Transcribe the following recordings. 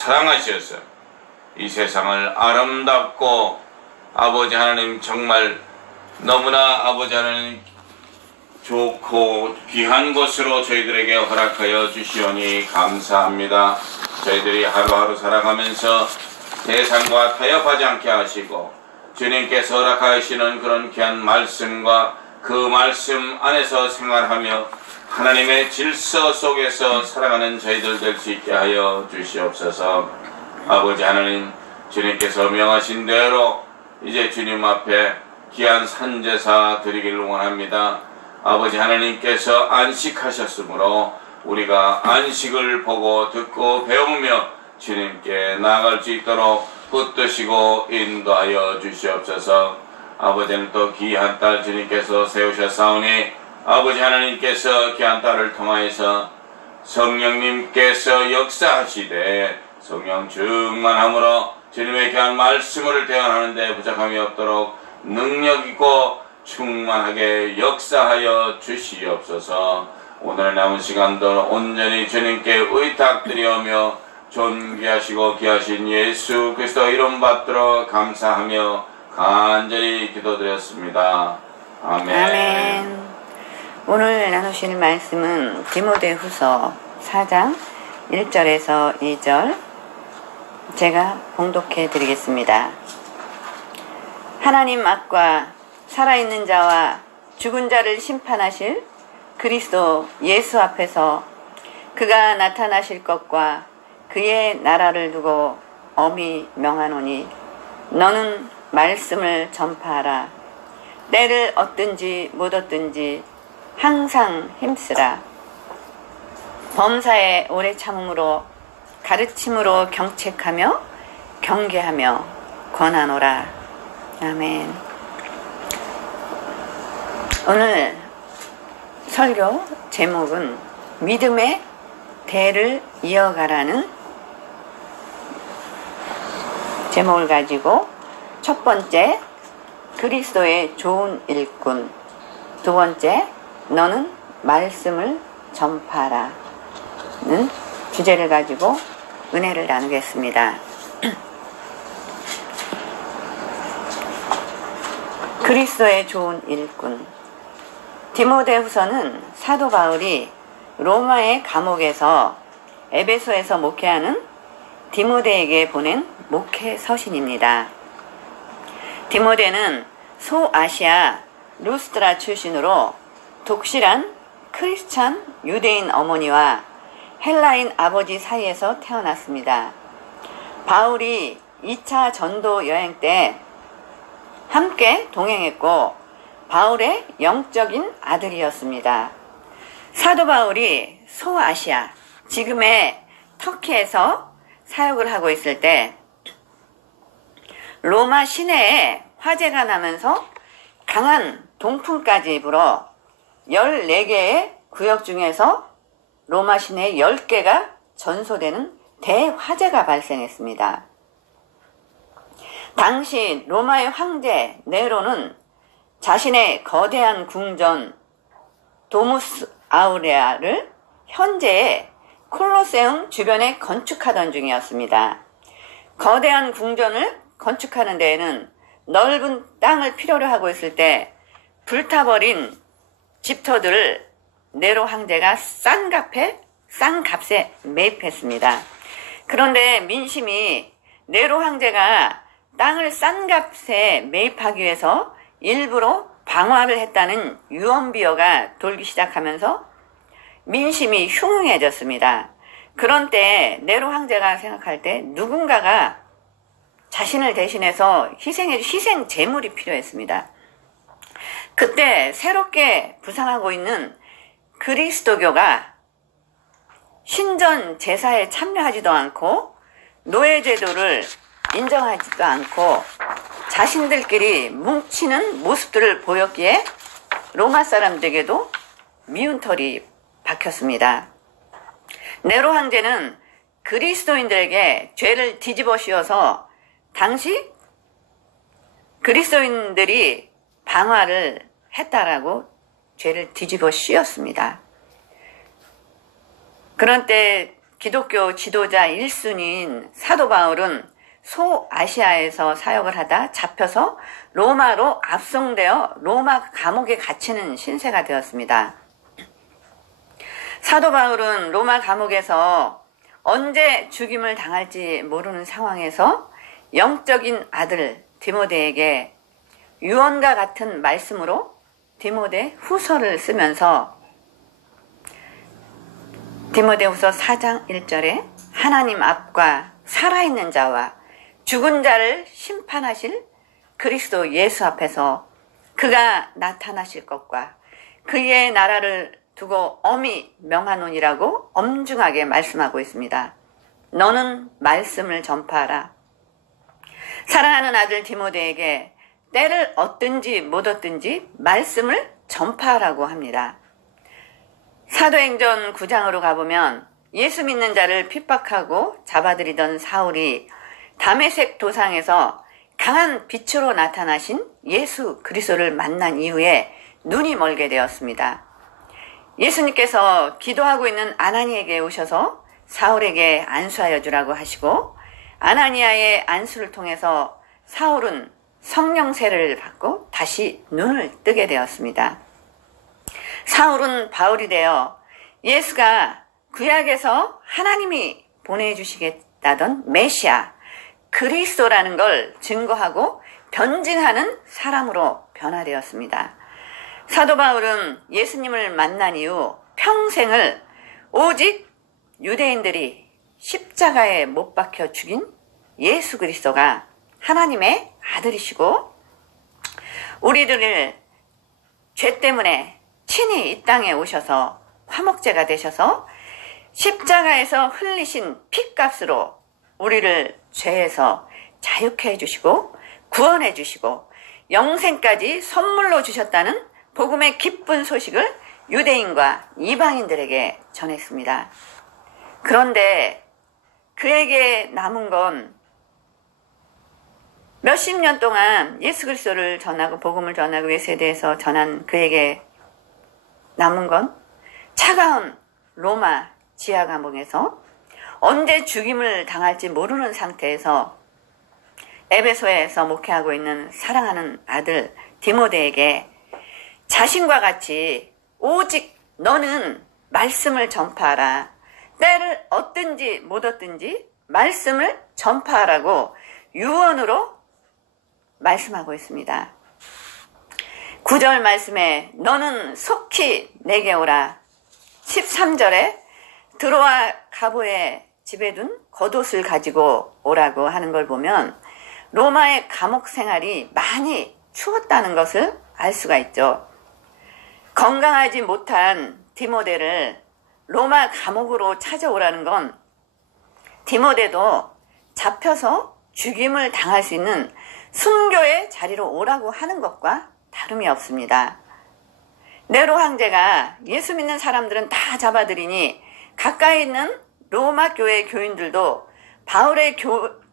사랑하셔서 이 세상을 아름답고 아버지 하나님 정말 너무나 아버지 하나님 좋고 귀한 것으로 저희들에게 허락하여 주시오니 감사합니다. 저희들이 하루하루 살아가면서 세상과 타협하지 않게 하시고 주님께서 허락하시는 그런 귀한 말씀과 그 말씀 안에서 생활하며 하나님의 질서 속에서 살아가는 저희들 될 수 있게 하여 주시옵소서. 아버지 하나님, 주님께서 명하신 대로 이제 주님 앞에 귀한 산제사 드리기를 원합니다. 아버지 하나님께서 안식하셨으므로 우리가 안식을 보고 듣고 배우며 주님께 나아갈 수 있도록 붙드시고 인도하여 주시옵소서. 아버지는 또 귀한 딸 주님께서 세우셨사오니 아버지 하나님께서 귀한 딸을 통하여서 성령님께서 역사하시되 성령 충만함으로 주님의 귀한 말씀을 대언하는데 부족함이 없도록 능력있고 충만하게 역사하여 주시옵소서. 오늘 남은 시간도 온전히 주님께 의탁드리오며 존귀하시고 귀하신 예수 그리스도 이름 받들어 감사하며 간절히 기도드렸습니다. 아멘. 아멘. 오늘 나누실 말씀은 디모데후서 4장 1절에서 2절 제가 봉독해 드리겠습니다. 하나님 앞과 살아있는 자와 죽은 자를 심판하실 그리스도 예수 앞에서 그가 나타나실 것과 그의 나라를 두고 엄히 명하노니 너는 말씀을 전파하라. 때를 얻든지 못 얻든지 항상 힘쓰라. 범사에 오래 참음으로 가르침으로 경책하며 경계하며 권하노라. 아멘. 오늘 설교 제목은 믿음의 대를 이어가라는 제목을 가지고 첫 번째 그리스도의 좋은 일꾼, 두 번째 너는 말씀을 전파하라는 주제를 가지고 은혜를 나누겠습니다. 그리스도의 좋은 일꾼. 디모데후서는 사도 바울이 로마의 감옥에서 에베소에서 목회하는 디모데에게 보낸 목회 서신입니다. 디모데는 소아시아 루스드라 출신으로 독실한 크리스찬 유대인 어머니와 헬라인 아버지 사이에서 태어났습니다. 바울이 2차 전도 여행 때 함께 동행했고 바울의 영적인 아들이었습니다. 사도 바울이 소아시아, 지금의 터키에서 사역을 하고 있을 때 로마 시내에 화재가 나면서 강한 동풍까지 불어 14개의 구역 중에서 로마 시내 10개가 전소되는 대화재가 발생했습니다. 당시 로마의 황제 네로는 자신의 거대한 궁전 도무스 아우레아를 현재의 콜로세움 주변에 건축하던 중이었습니다. 거대한 궁전을 건축하는 데에는 넓은 땅을 필요로 하고 있을 때 불타버린 집터들을 네로 황제가 싼 값에 매입했습니다. 그런데 민심이 네로 황제가 땅을 싼 값에 매입하기 위해서 일부러 방화를 했다는 유언비어가 돌기 시작하면서 민심이 흉흉해졌습니다. 그런 때 네로 황제가 생각할 때 누군가가 자신을 대신해서 희생 제물이 필요했습니다. 그때 새롭게 부상하고 있는 그리스도교가 신전 제사에 참여하지도 않고 노예제도를 인정하지도 않고 자신들끼리 뭉치는 모습들을 보였기에 로마 사람들에게도 미운 털이 박혔습니다. 네로 황제는 그리스도인들에게 죄를 뒤집어 씌워서 당시 그리스도인들이 방화를 했다라고 죄를 뒤집어 씌웠습니다. 그런 때 기독교 지도자 1순위인 사도 바울은 소아시아에서 사역을 하다 잡혀서 로마로 압송되어 로마 감옥에 갇히는 신세가 되었습니다. 사도 바울은 로마 감옥에서 언제 죽임을 당할지 모르는 상황에서 영적인 아들 디모데에게 유언과 같은 말씀으로 디모데 후서를 쓰면서 디모데 후서 4장 1절에 하나님 앞과 살아있는 자와 죽은 자를 심판하실 그리스도 예수 앞에서 그가 나타나실 것과 그의 나라를 두고 엄히 명하노니라고 엄중하게 말씀하고 있습니다. 너는 말씀을 전파하라. 사랑하는 아들 디모데에게 때를 얻든지 못 얻든지 말씀을 전파하라고 합니다. 사도행전 9장으로 가보면 예수 믿는 자를 핍박하고 잡아들이던 사울이 다메섹 도상에서 강한 빛으로 나타나신 예수 그리스도를 만난 이후에 눈이 멀게 되었습니다. 예수님께서 기도하고 있는 아나니에게 오셔서 사울에게 안수하여 주라고 하시고 아나니아의 안수를 통해서 사울은 성령 세례를 받고 다시 눈을 뜨게 되었습니다. 사울은 바울이 되어 예수가 구약에서 하나님이 보내주시겠다던 메시아 그리스도라는 걸 증거하고 변증하는 사람으로 변화되었습니다. 사도 바울은 예수님을 만난 이후 평생을 오직 유대인들이 십자가에 못 박혀 죽인 예수 그리스도가 하나님의 아들이시고 우리들을 죄 때문에 친히 이 땅에 오셔서 화목제가 되셔서 십자가에서 흘리신 피값으로 우리를 죄에서 자유케 해주시고 구원해 주시고 영생까지 선물로 주셨다는 복음의 기쁜 소식을 유대인과 이방인들에게 전했습니다. 그런데 그에게 남은 건 몇십 년 동안 예수 그리스도를 전하고 복음을 전하고 예수에 대해서 전한 그에게 남은 건 차가운 로마 지하 감옥에서 언제 죽임을 당할지 모르는 상태에서 에베소에서 목회하고 있는 사랑하는 아들 디모데에게 자신과 같이 오직 너는 말씀을 전파하라. 때를 얻든지 못 얻든지 말씀을 전파하라고 유언으로 말씀하고 있습니다. 9절 말씀에 너는 속히 내게 오라. 13절에 드로아 가보의 집에 둔 겉옷을 가지고 오라고 하는 걸 보면 로마의 감옥 생활이 많이 추웠다는 것을 알 수가 있죠. 건강하지 못한 디모데를 로마 감옥으로 찾아오라는 건 디모데도 잡혀서 죽임을 당할 수 있는 순교의 자리로 오라고 하는 것과 다름이 없습니다. 네로 황제가 예수 믿는 사람들은 다 잡아들이니 가까이 있는 로마 교회 교인들도 바울의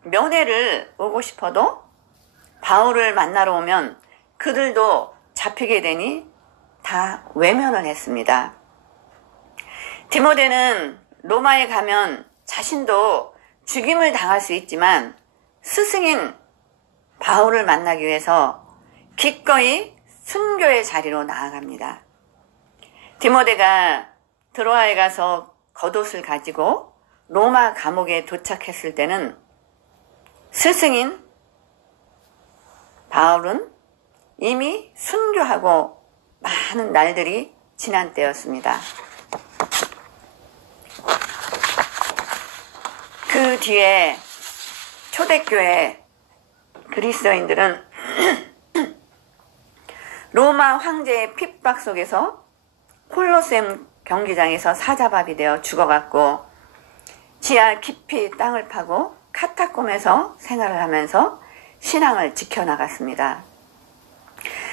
면회를 오고 싶어도 바울을 만나러 오면 그들도 잡히게 되니 다 외면을 했습니다. 디모데는 로마에 가면 자신도 죽임을 당할 수 있지만 스승인 바울을 만나기 위해서 기꺼이 순교의 자리로 나아갑니다. 디모데가 드로아에 가서 겉옷을 가지고 로마 감옥에 도착했을 때는 스승인 바울은 이미 순교하고 많은 날들이 지난 때였습니다. 그 뒤에 초대교회 그리스도인들은 로마 황제의 핍박 속에서 콜로세움 경기장에서 사자밥이 되어 죽어갔고 지하 깊이 땅을 파고 카타콤에서 생활을 하면서 신앙을 지켜나갔습니다.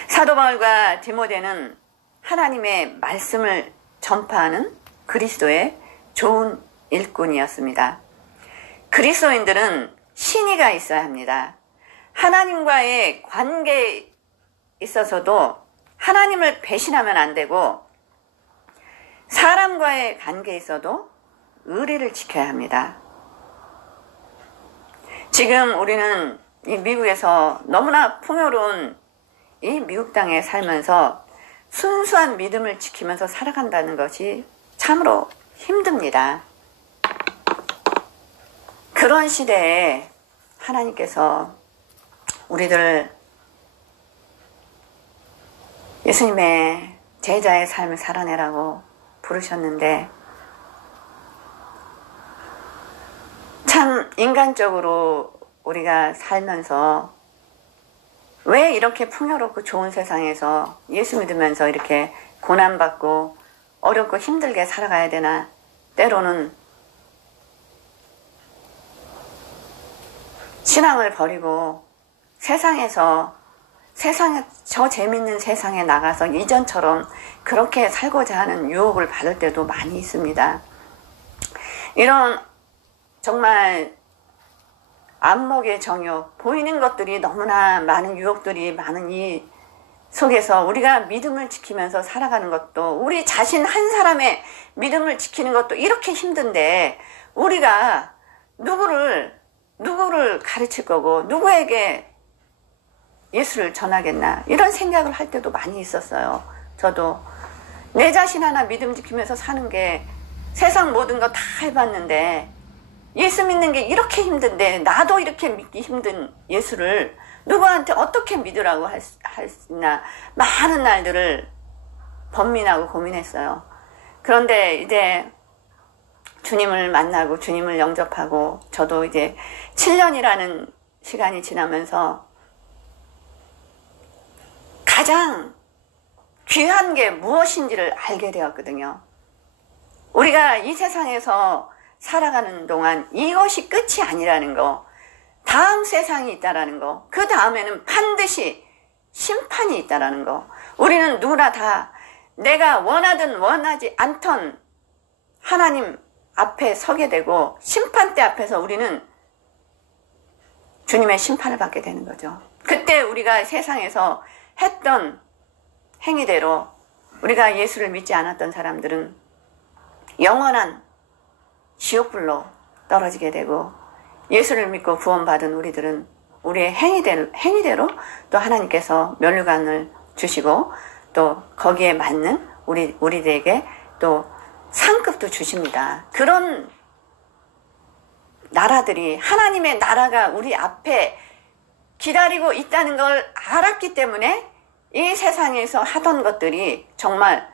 사도 바울과 디모데는 하나님의 말씀을 전파하는 그리스도의 좋은 일꾼이었습니다. 그리스도인들은 신의가 있어야 합니다. 하나님과의 관계에 있어서도 하나님을 배신하면 안 되고 사람과의 관계에 있어도 의리를 지켜야 합니다. 지금 우리는 이 미국에서 너무나 풍요로운 이 미국 땅에 살면서 순수한 믿음을 지키면서 살아간다는 것이 참으로 힘듭니다. 그런 시대에 하나님께서 우리들 예수님의 제자의 삶을 살아내라고 부르셨는데 참 인간적으로 우리가 살면서 왜 이렇게 풍요롭고 좋은 세상에서 예수 믿으면서 이렇게 고난받고 어렵고 힘들게 살아가야 되나. 때로는 신앙을 버리고 저 재밌는 세상에 나가서 이전처럼 그렇게 살고자 하는 유혹을 받을 때도 많이 있습니다. 이런 정말 안목의 정욕, 보이는 것들이 너무나 많은 유혹들이 많은 이 속에서 우리가 믿음을 지키면서 살아가는 것도, 우리 자신 한 사람의 믿음을 지키는 것도 이렇게 힘든데 우리가 누구를 가르칠 거고 누구에게 예수를 전하겠나, 이런 생각을 할 때도 많이 있었어요. 저도 내 자신 하나 믿음 지키면서 사는 게 세상 모든 거 다 해봤는데 예수 믿는 게 이렇게 힘든데 나도 이렇게 믿기 힘든 예수를 누구한테 어떻게 믿으라고 할 수 있나, 많은 날들을 번민하고 고민했어요. 그런데 이제 주님을 만나고 주님을 영접하고 저도 이제 7년이라는 시간이 지나면서 가장 귀한 게 무엇인지를 알게 되었거든요. 우리가 이 세상에서 살아가는 동안 이것이 끝이 아니라는 거, 다음 세상이 있다라는 거, 그 다음에는 반드시 심판이 있다라는 거. 우리는 누구나 다 내가 원하든 원하지 않던 하나님 앞에 서게 되고 심판대 앞에서 우리는 주님의 심판을 받게 되는 거죠. 그때 우리가 세상에서 했던 행위대로 우리가 예수를 믿지 않았던 사람들은 영원한 지옥불로 떨어지게 되고, 예수를 믿고 구원받은 우리들은 우리의 행위대로 또 하나님께서 면류관을 주시고 또 거기에 맞는 우리들에게 또 상급도 주십니다. 그런 나라들이, 하나님의 나라가 우리 앞에 기다리고 있다는 걸 알았기 때문에 이 세상에서 하던 것들이 정말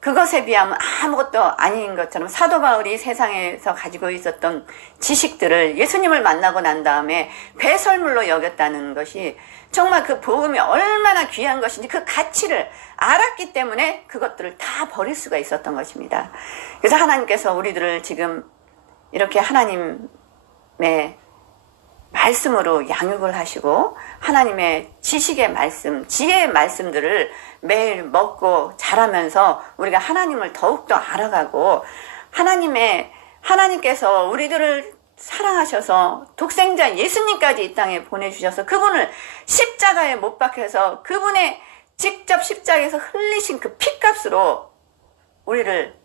그것에 비하면 아무것도 아닌 것처럼, 사도 바울이 세상에서 가지고 있었던 지식들을 예수님을 만나고 난 다음에 배설물로 여겼다는 것이 정말 그 복음이 얼마나 귀한 것인지 그 가치를 알았기 때문에 그것들을 다 버릴 수가 있었던 것입니다. 그래서 하나님께서 우리들을 지금 이렇게 하나님의 말씀으로 양육을 하시고 하나님의 지식의 말씀, 지혜의 말씀들을 매일 먹고 자라면서 우리가 하나님을 더욱더 알아가고, 하나님께서 우리들을 사랑하셔서 독생자 예수님까지 이 땅에 보내주셔서 그분을 십자가에 못 박혀서 그분의 직접 십자가에서 흘리신 그 피값으로 우리를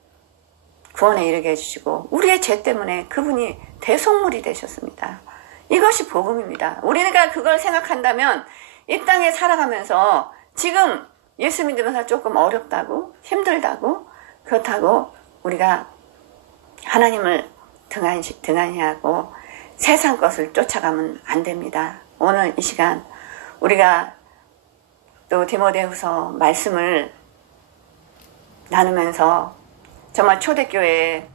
구원에 이르게 해주시고 우리의 죄 때문에 그분이 대속물이 되셨습니다. 이것이 복음입니다. 우리가 그걸 생각한다면 이 땅에 살아가면서 지금 예수 믿으면서 조금 어렵다고 힘들다고 그렇다고 우리가 하나님을 등한시하고 세상 것을 쫓아가면 안 됩니다. 오늘 이 시간 우리가 또 디모데후서 말씀을 나누면서 정말 초대교회에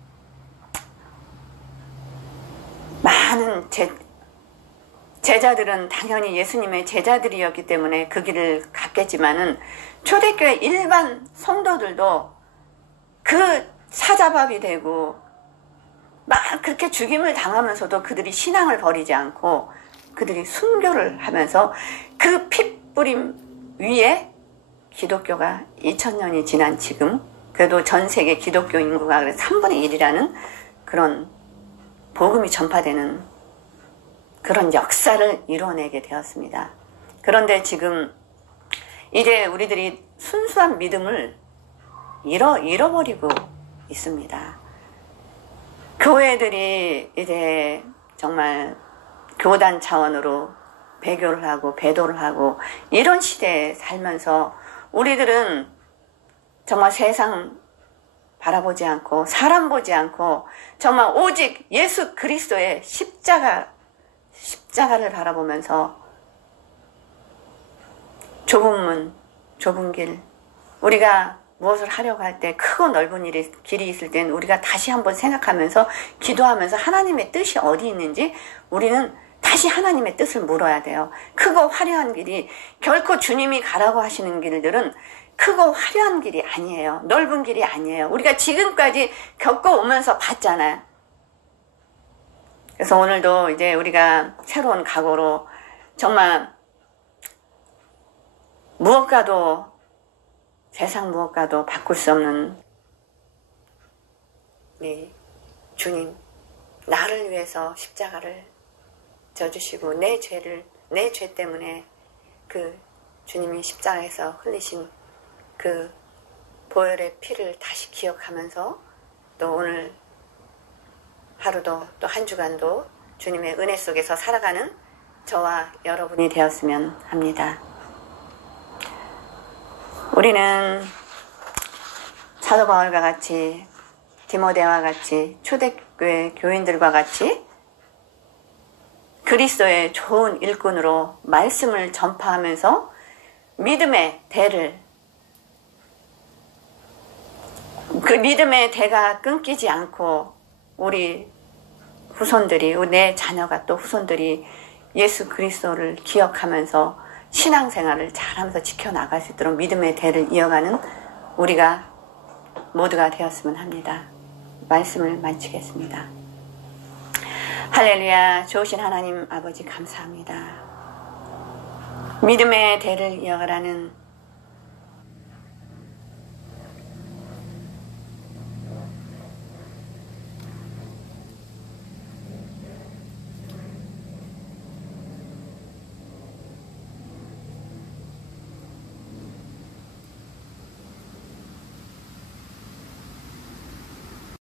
많은 제자들은 당연히 예수님의 제자들이었기 때문에 그 길을 갔겠지만은 초대교회 일반 성도들도 그 사자밥이 되고 막 그렇게 죽임을 당하면서도 그들이 신앙을 버리지 않고 그들이 순교를 하면서 그 핏뿌림 위에 기독교가 2000년이 지난 지금 그래도 전 세계 기독교 인구가 3분의 1이라는 그런 복음이 전파되는 그런 역사를 이뤄내게 되었습니다. 그런데 지금 이제 우리들이 순수한 믿음을 잃어버리고 있습니다. 교회들이 이제 정말 교단 차원으로 배교를 하고 배도를 하고 이런 시대에 살면서 우리들은 정말 세상 바라보지 않고 사람 보지 않고 정말 오직 예수 그리스도의 십자가를 바라보면서 좁은 문, 좁은 길, 우리가 무엇을 하려고 할 때 크고 넓은 길이 있을 땐 우리가 다시 한번 생각하면서 기도하면서 하나님의 뜻이 어디 있는지 우리는 다시 하나님의 뜻을 물어야 돼요. 크고 화려한 길이 결코 주님이 가라고 하시는 길들은 크고 화려한 길이 아니에요. 넓은 길이 아니에요. 우리가 지금까지 겪어오면서 봤잖아요. 그래서 오늘도 이제 우리가 새로운 각오로 정말 무엇과도 세상 무엇과도 바꿀 수 없는 주님, 나를 위해서 십자가를 져주시고 내 죄 때문에 그 주님이 십자가에서 흘리신 그 보혈의 피를 다시 기억하면서 또 오늘 하루도 또 한 주간도 주님의 은혜 속에서 살아가는 저와 여러분이 되었으면 합니다. 우리는 사도 바울과 같이 디모데와 같이 초대교회 교인들과 같이 그리스도의 좋은 일꾼으로 말씀을 전파하면서 믿음의 대를 그 믿음의 대가 끊기지 않고 우리 후손들이 내 자녀가 또 후손들이 예수 그리스도를 기억하면서 신앙생활을 잘하면서 지켜나갈 수 있도록 믿음의 대를 이어가는 우리가 모두가 되었으면 합니다. 말씀을 마치겠습니다. 할렐루야. 좋으신 하나님 아버지 감사합니다. 믿음의 대를 이어가라는